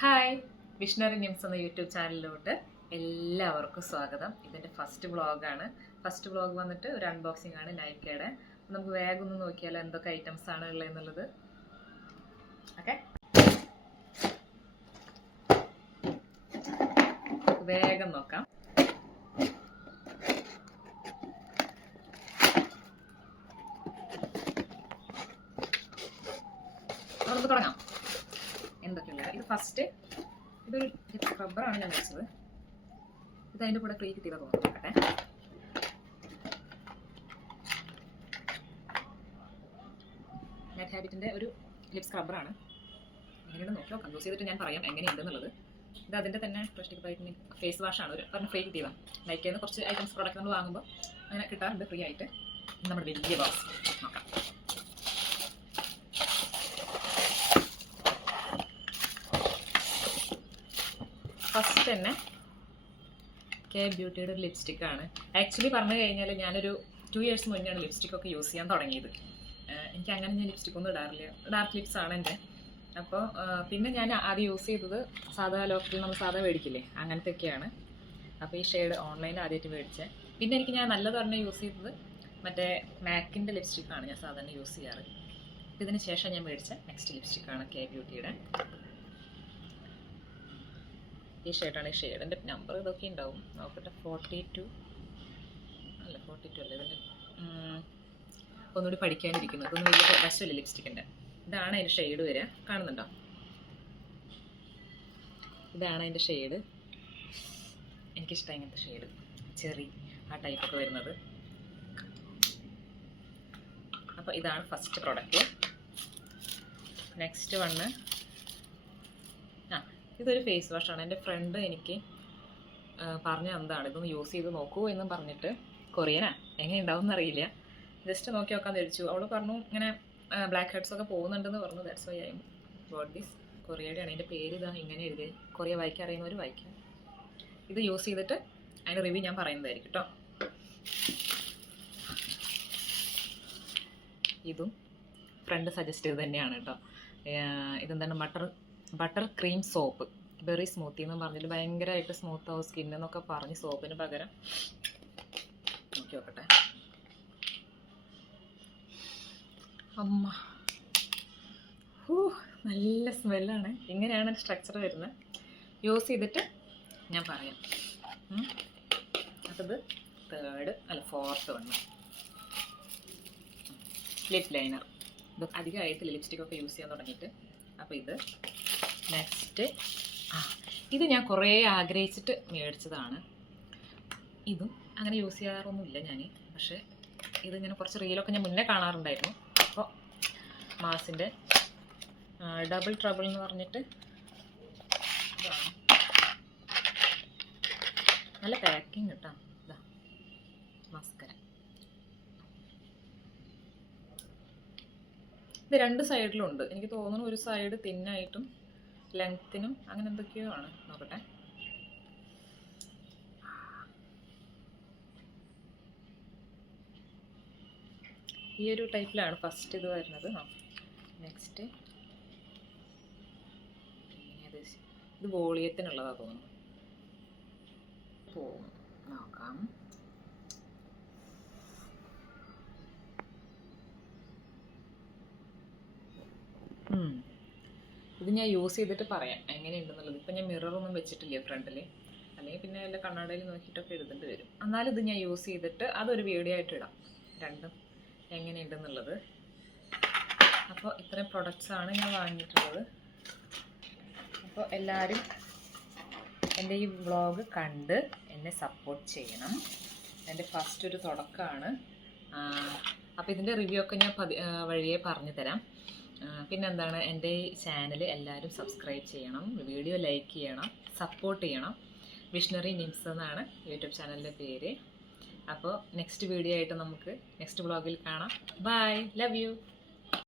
Hi, വിഷ്ണറി nymphs എന്ന YouTube ചാനലിലോട്ട് എല്ലാവർക്കും സ്വാഗതം. ഇതിൻ്റെ ഫസ്റ്റ് വ്ളോഗാണ്. ഫസ്റ്റ് വ്ളോഗ് വന്നിട്ട് ഒരു അൺബോക്സിംഗ് ആണ് നൈക്കയുടെ. നമുക്ക് വേഗം ഒന്ന് നോക്കിയാലോ എന്തൊക്കെ ഐറ്റംസ് ആണ് ഉള്ളതെന്നുള്ളത്. ഓക്കെ, വേഗം നോക്കാം. നമുക്ക് തുടങ്ങാം. എന്തൊക്കെയുള്ള ഇത് ഫസ്റ്റ് ഇതൊരു റബ്ബറാണ് ഞാൻ വെച്ചത്. ഇത് അതിൻ്റെ കൂടെ ഫ്രീ കിട്ടിയതാ തോന്നുന്നു. നോക്കട്ടെ. നെറ്റ് ഹാബിറ്റിൻ്റെ ഒരു ലിപ് സ്ക്രബ്ബറാണ്. എങ്ങനെയാണ് നോക്കി നോക്കാം. യൂസ് ചെയ്തിട്ട് ഞാൻ പറയാം എങ്ങനെയുണ്ടെന്നുള്ളത്. ഇത് അതിൻ്റെ തന്നെ ഫേസ് വാഷാണ്. ഒരു പറഞ്ഞ ഫ്രീ കിട്ടിയതാണ്. നൈക്കയിൽ നിന്ന് കുറച്ച് ഐറ്റംസ് പ്രോഡക്റ്റ് നമ്മൾ വാങ്ങുമ്പോൾ അങ്ങനെ കിട്ടാറുണ്ട് ഫ്രീ ആയിട്ട്. നമ്മുടെ വലിയ ബോക്സ് നോക്കാം. ഫസ്റ്റ് തന്നെ കെ ബ്യൂട്ടിയുടെ ഒരു ലിപ്സ്റ്റിക്കാണ്. ആക്ച്വലി പറഞ്ഞു കഴിഞ്ഞാൽ ഞാനൊരു 2 years മുന്നെയാണ് ലിപ്സ്റ്റിക്കൊക്കെ യൂസ് ചെയ്യാൻ തുടങ്ങിയത്. എനിക്ക് അങ്ങനെ ഞാൻ ലിപ്സ്റ്റിക്കൊന്നും ഇടാറില്ല. ഡാർക്ക് ലിപ്സ് ആണ് എൻ്റെ. അപ്പോൾ പിന്നെ ഞാൻ ആദ്യം യൂസ് ചെയ്തത് സാധാ ലോക്കലിൽ നമ്മൾ സാധാ മേടിക്കില്ലേ അങ്ങനത്തെയൊക്കെയാണ്. അപ്പോൾ ഈ ഷെയ്ഡ് ഓൺലൈനിൽ ആദ്യമായിട്ട് മേടിച്ചത്. പിന്നെ എനിക്ക് ഞാൻ നല്ലത് പറഞ്ഞാൽ യൂസ് ചെയ്തത് മറ്റേ മാക്കിൻ്റെ ലിപ്സ്റ്റിക്കാണ് ഞാൻ സാധാരണ യൂസ് ചെയ്യാറ്. ഇതിന് ശേഷം ഞാൻ മേടിച്ച നെക്സ്റ്റ് ലിപ്സ്റ്റിക്കാണ് കെ ബ്യൂട്ടിയുടെ. ഈ ഷെയ്ഡാണ്. ഈ ഷെയ്ഡിൻ്റെ നമ്പർ ഇതൊക്കെ ഉണ്ടാവും. നോക്കട്ടെ. 42 അല്ല 42 അല്ല. ഇതിൻ്റെ ഒന്നുകൂടി പഠിക്കാനിരിക്കുന്നത്. ഇതൊന്നും വലിയ രസമില്ല ലിപ്സ്റ്റിക്കിൻ്റെ. ഇതാണ് അതിൻ്റെ ഷെയ്ഡ് വരിക. കാണുന്നുണ്ടോ? ഇതാണ് അതിൻ്റെ ഷെയ്ഡ്. എനിക്കിഷ്ടം ഇങ്ങനത്തെ ഷെയ്ഡ്, ചെറി ആ ടൈപ്പൊക്കെ വരുന്നത്. അപ്പോൾ ഇതാണ് ഫസ്റ്റ് പ്രോഡക്റ്റ്. നെക്സ്റ്റ് വണ്ണ് ഇതൊരു ഫേസ് വാഷാണ്. എൻ്റെ ഫ്രണ്ട് എനിക്ക് പറഞ്ഞു തന്നതാണ്. ഇതൊന്ന് യൂസ് ചെയ്ത് നോക്കൂ എന്നും പറഞ്ഞിട്ട്. കൊറിയനാ, എങ്ങനെ ഉണ്ടാവും എന്നറിയില്ല. ജസ്റ്റ് നോക്കി നോക്കാമെന്ന് വിചാരിച്ചു. അവൾ പറഞ്ഞു ഇങ്ങനെ ബ്ലാക്ക് ഹെഡ്സ് ഒക്കെ പോകുന്നുണ്ടെന്ന് പറഞ്ഞു. That's why I got this. കൊറിയയുടെയാണ്. അതിൻ്റെ പേര് ഇതാ ഇങ്ങനെ എഴുതി. കൊറിയ വായിക്കാൻ അറിയുന്നവർ വായിക്കാം. ഇത് യൂസ് ചെയ്തിട്ട് അതിൻ്റെ റിവ്യൂ ഞാൻ പറയുന്നതായിരിക്കും കേട്ടോ. ഇതും ഫ്രണ്ട് സജസ്റ്റ് ചെയ്ത് തന്നെയാണ് കേട്ടോ. ഇതെന്താണ് ബട്ടർ ക്രീം സോപ്പ്, വെറി സ്മൂത്തി എന്ന് പറഞ്ഞിട്ട് ഭയങ്കരമായിട്ട് സ്മൂത്ത് ആവും സ്കിൻ എന്നൊക്കെ പറഞ്ഞ് സോപ്പിന് പകരം. നോക്കി നോക്കട്ടെ. അമ്മ, നല്ല സ്മെല്ലാണ്. ഇങ്ങനെയാണ് സ്ട്രക്ചർ വരുന്നത്. യൂസ് ചെയ്തിട്ട് ഞാൻ പറയാം. അപ്പോൾ ഇത് ഫോർത്ത് വൺ ലിപ് ലൈനർ. ഇത് അധികമായിട്ടില്ല ലിപ്സ്റ്റിക്കൊക്കെ യൂസ് ചെയ്യാൻ തുടങ്ങിയിട്ട്. അപ്പോൾ ഇത് നെക്സ്റ്റ് ഇത് ഞാൻ കുറേ ആഗ്രഹിച്ചിട്ട് മേടിച്ചതാണ്. ഇതും അങ്ങനെ യൂസ് ചെയ്യാറൊന്നുമില്ല ഞാൻ. പക്ഷേ ഇതിങ്ങനെ കുറച്ച് റീലൊക്കെ ഞാൻ മുന്നേ കാണാറുണ്ടായിരുന്നു. അപ്പോൾ മാസിൻ്റെ ഡബിൾ ട്രബിൾ എന്ന് പറഞ്ഞിട്ട് ഇതാണ്. നല്ല പാക്കിങ് കേട്ടോ. ഇതാ മസ്കര. ഇത് 2 സൈഡിലും ഉണ്ട്. എനിക്ക് തോന്നുന്നു ഒരു സൈഡ് തിന്നായിട്ടും ലെങ്ത്തിനും അങ്ങനെ എന്തൊക്കെയോ ആണ്. നോക്കട്ടെ. ഈ ഒരു ടൈപ്പിലാണ് ഫസ്റ്റ് ഇത് വരുന്നത്. നെക്സ്റ്റ് ഇത് വോളിയത്തിനുള്ളതാണ് തോന്നുന്നു. നോക്കാം. ഇത് ഞാൻ യൂസ് ചെയ്തിട്ട് പറയാം എങ്ങനെയുണ്ടെന്നുള്ളത്. ഇപ്പം ഞാൻ മിററൊന്നും വെച്ചിട്ടില്ല ഫ്രണ്ടിൽ. അല്ലെങ്കിൽ പിന്നെ എല്ലാ കണ്ണാടയിൽ നോക്കിയിട്ടൊക്കെ എഴുതേണ്ടി വരും. എന്നാലും ഇത് ഞാൻ യൂസ് ചെയ്തിട്ട് അതൊരു വീഡിയോ ആയിട്ട് ഇടാം, രണ്ടും എങ്ങനെയുണ്ടെന്നുള്ളത്. അപ്പോൾ ഇത്രയും പ്രൊഡക്ട്സാണ് ഞാൻ വാങ്ങിയിട്ടുള്ളത്. അപ്പോൾ എല്ലാവരും എൻ്റെ ഈ വ്ളോഗ് കണ്ട് എന്നെ സപ്പോർട്ട് ചെയ്യണം. എൻ്റെ ഫസ്റ്റ് ഒരു തുടക്കമാണ്. അപ്പോൾ ഇതിൻ്റെ റിവ്യൂ ഒക്കെ ഞാൻ വഴിയെ പറഞ്ഞു തരാം. പിന്നെന്താണ്, എൻ്റെ ഈ ചാനൽ എല്ലാവരും സബ്സ്ക്രൈബ് ചെയ്യണം, വീഡിയോ ലൈക്ക് ചെയ്യണം, സപ്പോർട്ട് ചെയ്യണം. വിഷ്ണറി നിംസ് എന്നാണ് യൂട്യൂബ് ചാനലിൻ്റെ പേര്. അപ്പോൾ നെക്സ്റ്റ് വീഡിയോ ആയിട്ട് നമുക്ക് നെക്സ്റ്റ് വ്ളോഗിൽ കാണാം. Bye, love U.